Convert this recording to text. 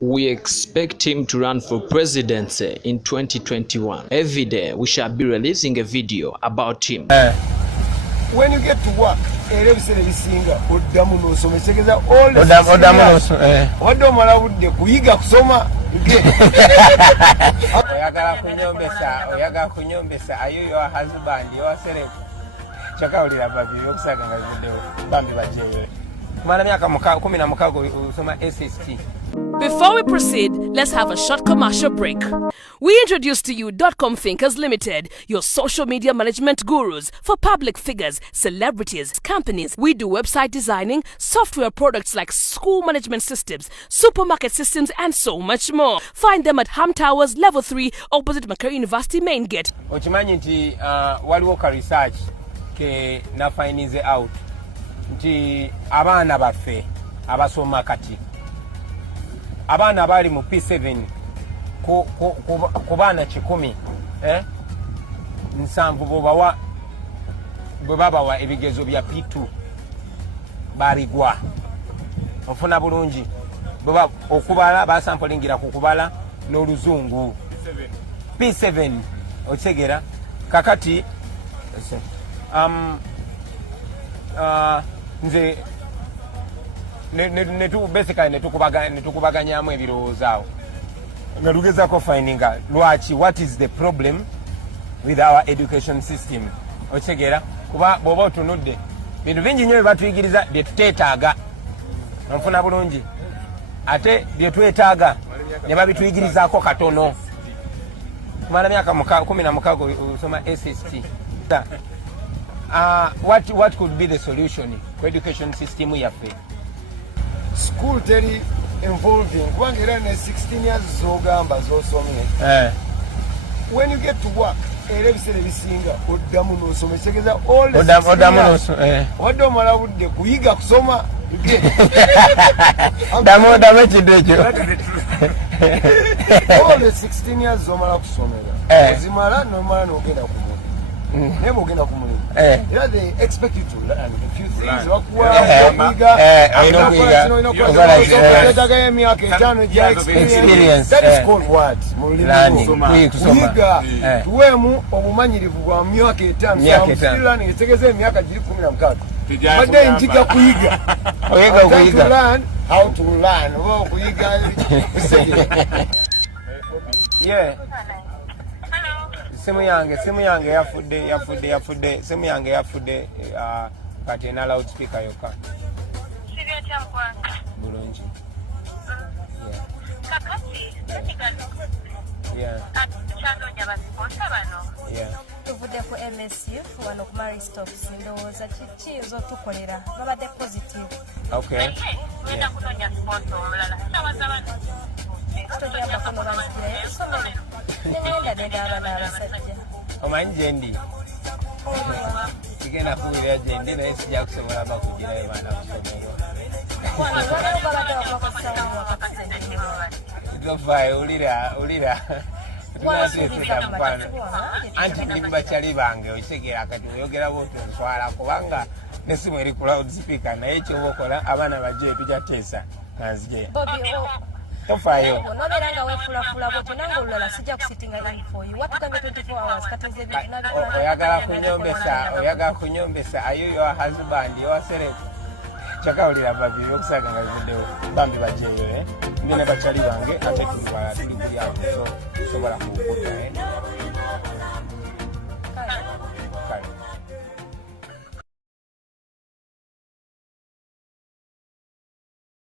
We expect him to run for presidency in 2021. Every day we shall be releasing a video about him. When you get to work, all the oyaga kunyombesa ayo your husband your self chakawulira babi yokusaganga video bambi bajeyo kumala myaka 16 usoma SST. Before we proceed, let's have a short commercial break. We introduce to you .com Thinkers Limited, your social media management gurus for public figures, celebrities, companies. We do website designing, software products like school management systems, supermarket systems, and so much more. Find them at Ham Towers, Level 3, opposite Macquarie University Main Gate. Ochimanyi nti waliwo ka research ke nafainize out nti abaana baffe abasoma kati abana bali mu P7 ku baana 10 nsanvu bwe babawa ebigezo bya P2 barigwa ofuna bulungi bwe okubala basampolingira ku kubala n'oluzungu P7 otegera kakati nze netukubaganyaamu ebirowoozo awo nga lugezaako findinga lwaki what is the problem with our education system okitegera kuba bw'oba otunudde bintu bingi nnyo byebatuyigiriza bye tuteetaaga nfuna bulungi ate bye twetaaga ne babituyigirizaako katono kumala myaka 16 usoma SST. What could be the solution ku education system yaffe? School teri involving kubanga era ne 16 years zogamba zosomye when you get to work era ebisere bisinga oddamu n'osomesegeza all the omala budde kuyiga kusoma damu ekintu ekyo all the 16 years zomala kusomera ozimala nomala n'ogenda ku muntu naye bw'ogenda ku muntu era they expect you to learn a few things experience. That is called what? Kuyiga tuwemu obumanyirivu bwa myaka 5 still learning etegeze emyaka 16 badde njiga kuyiga how to learn kuyiga yeah. Simu yange yafudde simu yange yafudde kati ena loudspeaker yokka bulungi tuvudde ku MSU wano ku Mary Stokes ndowooza kiyinza otukolera babadde positive. Okay. Omanyi gyendi kigenda kuwulira gyendi naye sijja kusobola bakugirayo baana kusomero ulira anti ndi mubakyali bange okitegera kati oyogera bwoti onswala kubanga nesimu eri ku loudspeaker naye kyoba okola abaana bajje tujja teesa nanzije tofayo noberanga wefulafula bwoti nange olulala sijja kusitinga in for you watugambe 24 hours katenze oyagala kunyombesa ayo your husband your self chakawulira babi yokusaganga video bambi bajeyo mbine bakyali bange ate kumbala tuli kuyaako sobola kukukola